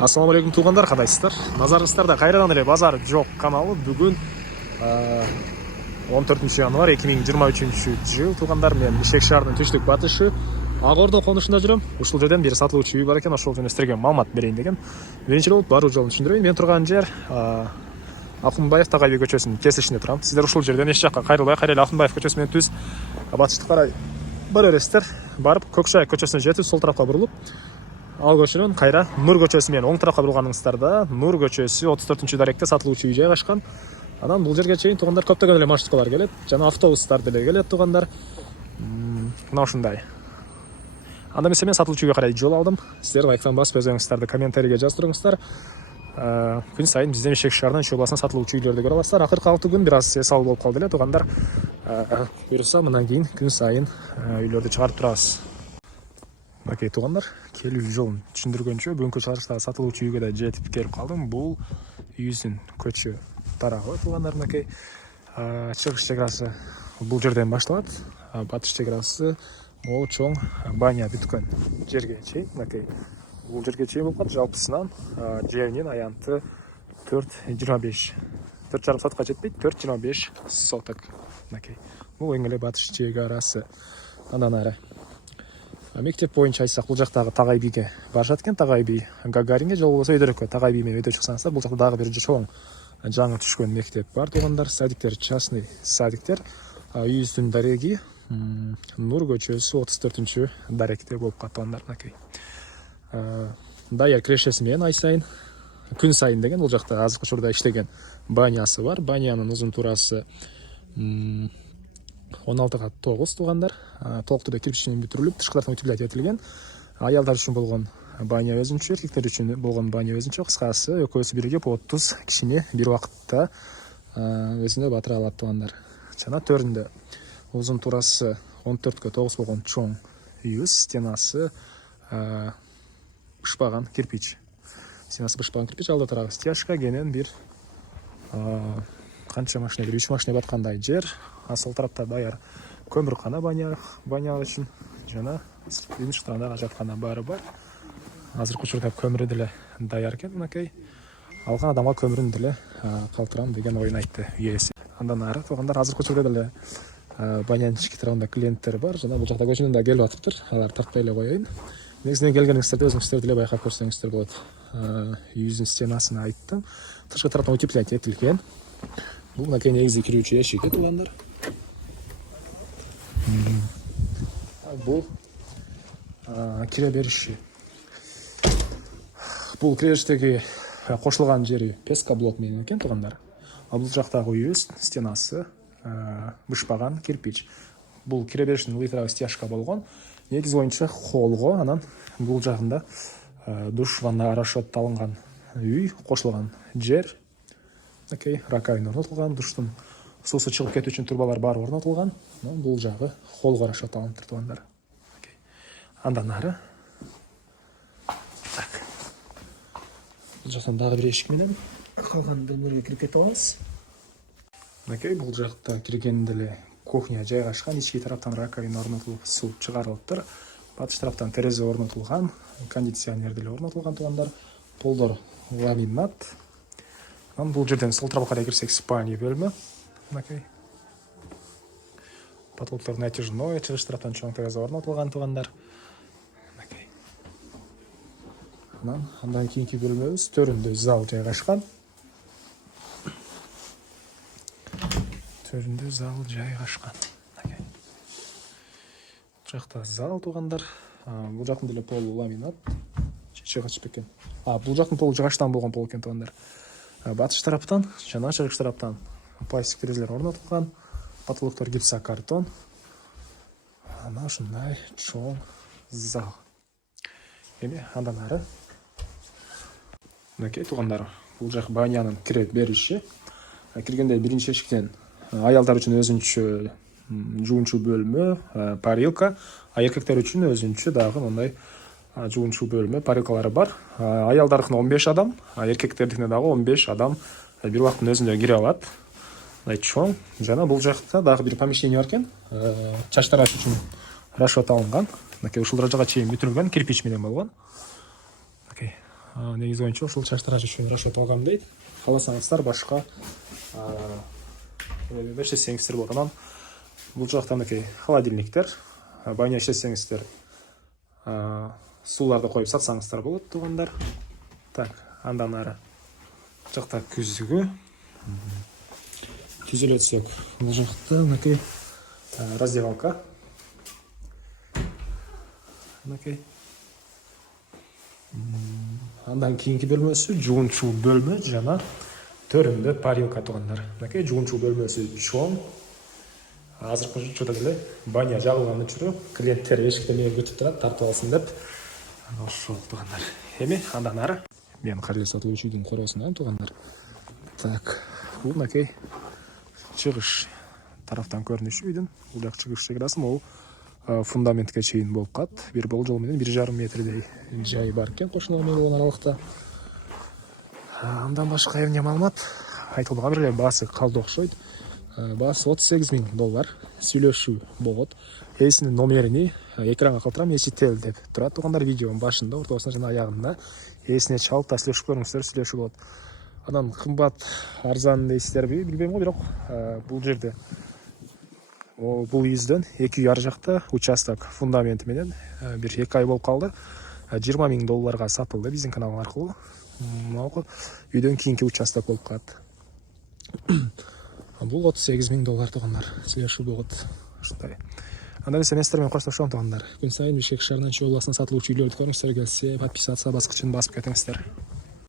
Ассаламу алейкум туғандар, қадайсыздар. Назарыңыздарда қайрадан эле базар жоқ каналы. Бүгін 14 январ 2023 жыл. Туғандар, мен Ишек шаарынын түштүк батышы Ак Ордо конушунда жүрөм. Ушул жерден бир сатылуучу үй бар экен, ошол жөнүндө силерге маалымат берейин деген. Биринчи болуп баруу жолун түшүндүрөйүн. Мен турган жер Акунбаев Тагайби көчөсүнүн кесишинде турам. Сиздер ушул жерден эч жакка кайрылбай, кайра Акунбаев көчөсү менен түз батышты карай бара бересиздер. Барып Көкшай көчөсүнө жетип сол тарапка бурулуп, ал көчөнөн кайра Нур көчөсү менен оң тарапка бурганыңыздарда Нур көчөсү 34-даректе сатылуучу үй жайгашкан. Анан бул жерге чейин тугандар көптөгөн эле маршруткалар келет, жана автобустар деле келет тугандар. Мына ушундай. Анда эмесе мен сатылуучу үйгө карай жол алдым. Сиздер лайктан басып өзүңүздөрдү комментарийге жаздырыңыздар. Күн сайын биздин Ишек шаарынын үч областынан сатылуучу үйлөрдү көрө аласыздар. Акыркы 6 күн бир аз эс алуу болуп калды эле тугандар. Буюрса мындан кийин күн сайын үйлөрдү чыгарып турабыз. Окей, тугандар, келүү жолун түшүндүргөнчө бүгүнкү чыгарыштагы сатылуучу үйгө да жетип келип калдым. Бул үйүбүздүн көчө тарабы тугандар. Окей. Чыгыш чек бул жерден башталат. Батыш чек могу чоң баня бүткөн жерге чейин. Окей. Бул жерге чейин болуп калат. Жалпысынан жеринин аянты 4,25. 4,5 сотка жетпейт, 4,25 соток. Окей. Бул эң эле батыш чек арасы. Андан ары мектеп боюнча айтсак, бул жактагы Тагайбиге барышат экен. Тагайби Гагаринге, же болбосо өйдөрөккө Тагайби менен өтө чыксаңыздар, бул жакта дагы бир чоң жаңы түшкөн мектеп бар тугандар. Садиктер, частный садиктер. Үйүбүздүн дареги Нур көчөсү 34-даректе болуп калат тугандар. Окей. Даяр кирешеси менен ай сайын, күн сайын деген, бул жакта азыркы учурда иштеген банясы бар. Банянын узун туурасы 16-га 9 тугандар. Толуктуу кирпич менен бүтүрүлүп, тышкы тараптан утилизация этилген. Аялдар үчүн болгон баня өзүнчө, эркектер үчүн болгон баня өзүнчө. Кыскасы экөөсү биригип 30 кишини бир убакытта өзүнө батыра алат тугандар. Жана төрүндө узун туурасы 14-гө 9 болгон чоң үйүбүз. Стенасы бышпаган кирпич. Алда тарабы стяжка, кенен бир канча машина, 3 машина баткандай жер. Сол тарапта даяр көмүркана баня үчүн, жана биринчи тарабында ажаткана баары бар. Азыркы учурда көмүрү деле даяр экен. Окей. Алган адамга көмүрүн деле калтырам деген оюн айтты үй ээси. Андан ары тугандар, азыркы учурда деле банянын ички тарабында клиенттер бар, жана бул жакта көчөнөн да келип атыптыр. Алар тартпай эле коеюн. Негизинен келгениңиздерде өзүңүздөр деле байкап көрсөңүздөр болот. Үйүбүздүн стенасын айттым. Тышкы тараптан утилизация этилген. Бул мынакей негизи кирүүчү эшиги тугандар. Бул кире бериши. Бул кире кошулган жери песка блок менен экен тугандар. Бул жактагы үйүбүз стенасы бышпаган кирпич. Бул кире беришинин литрабы стяжка болгон. Негиз боюнча холго, анан бул жагында душ, ванна, расчет алынган үй, кошулган жер. Окей, раковина орнотулган, душтун суусу чыгып кетүү үчүн турбалар баары орнотулган. Бул жагы холго расчет алынып тугандар. Окей. Андан ары так. Бул жактан дагы бир эшик менен калган бөлмөлөргө кирип кете алабыз. Окей, бул жакта киргенде эле кухня жайгашкан, ички тараптан раковина орнотулуп, суу чыгарылыптыр. Батыш тараптан терезе орнотулган, кондиционер деле орнотулган тугандар. Полдор ламинат. Бул жерден сол тарапка карай кирсек спальня бөлмө. Окей. Потолоктор натяжной, чыгыш тараптан чоң терезе орнотулган тугандар. Окей. Андан кийинки бөлмөбүз төрүндө зал жайгашкан. Окей. Жакта зал тугандар. Бул жактын деле полу ламинат. Чыгыш бекен. Бул жактын полу жыгачтан болгон пол экен тугандар. Батыш тараптан жана чыгыш тараптан пластик терезелер орнотулган. Потолоктор гипсокартон. Ана ушундай чоң зал. Эми андан ары. Окей, тугандар, бул жак банянын кире бериши. Киргенде биринчи эшиктен аялдар үчүн өзүнчө жуунчу бөлмө, парилка, эркектер үчүн өзүнчө дагы мындай жуунчу бөлмө, парилкалары бар. Аялдардыкына 15 адам, эркектердикине дагы 15 адам бир убакыттын өзүндө кире алат. Чоң. Жана бул жакта дагы бир помещение бар экен. Чач тараш үчүн расчет алынган. Ушул даражага чейин бүтүрүлгөн, кирпич менен болгон. негизи боюнча ушул чачтыраш үчүн расчет алгам дейт. Кааласаңыздар башка иштесеңиздер болот. Анан бул жакта мынакей холодильниктер. Баня иштесеңиздер сууларды коюп сатсаңыздар болот, туугандар. Так, андан ары жакта күзгү. Түзүлө өтсөк, бул жакта мынакей раздевалка. Мынакей. Андан кийинки бөлмөсү жуунчу бөлмө жана төрүндө парилка, туугандар. Мынакей жуунчу бөлмөсү чоң. Азыркы учурда деле баня жабылган учуру клиенттер эшикте мени күтүп турат, тартып алсын деп. Ошол, туугандар. Эми андан ары мен каржы сатылуучу үйдүн короосунан, туугандар. Так, бул мынакей чыгыш тараптан көрүнүшү үйдүн. Бул жак чыгыш чыгырасы могу фундаментке чейин болуп калат. Бир болжол менен 1,5 метрдей жай бар экен кошуна болгон аралыкта. Андан башка эмне маалымат айтылбаган, бир эле баасы калды окшойт. Баасы $38,000 сүйлөшүү болот. Эсинин номерини экранга калтырам, эсител деп турат, туугандар. Видеонун башында, ортосунда жана аягында эсине чалып та сүйлөшүп көрүңүздөр, сүйлөшүү болот. Анан кымбат, арзан дейсиздерби, билбейм го, бирок бул жерде бул үйүздөн 2 үй ар жакта участок фундаменти менен бир 2 ай болуп калды. $20,000 сатылды биздин канал аркылуу. Могу үйдөн кийинки участок болуп калат. Бул $38,000, туугандар. Сүйлөшүү болот. Ушундай. Анда эмесе мен сиздер менен коштошом, туугандар. Күн сайын Бишкек шаарынын чүй областына сатылуучу үйлөрдү көргүңүздөр келсе, подписаться баскычын басып кетиңиздер.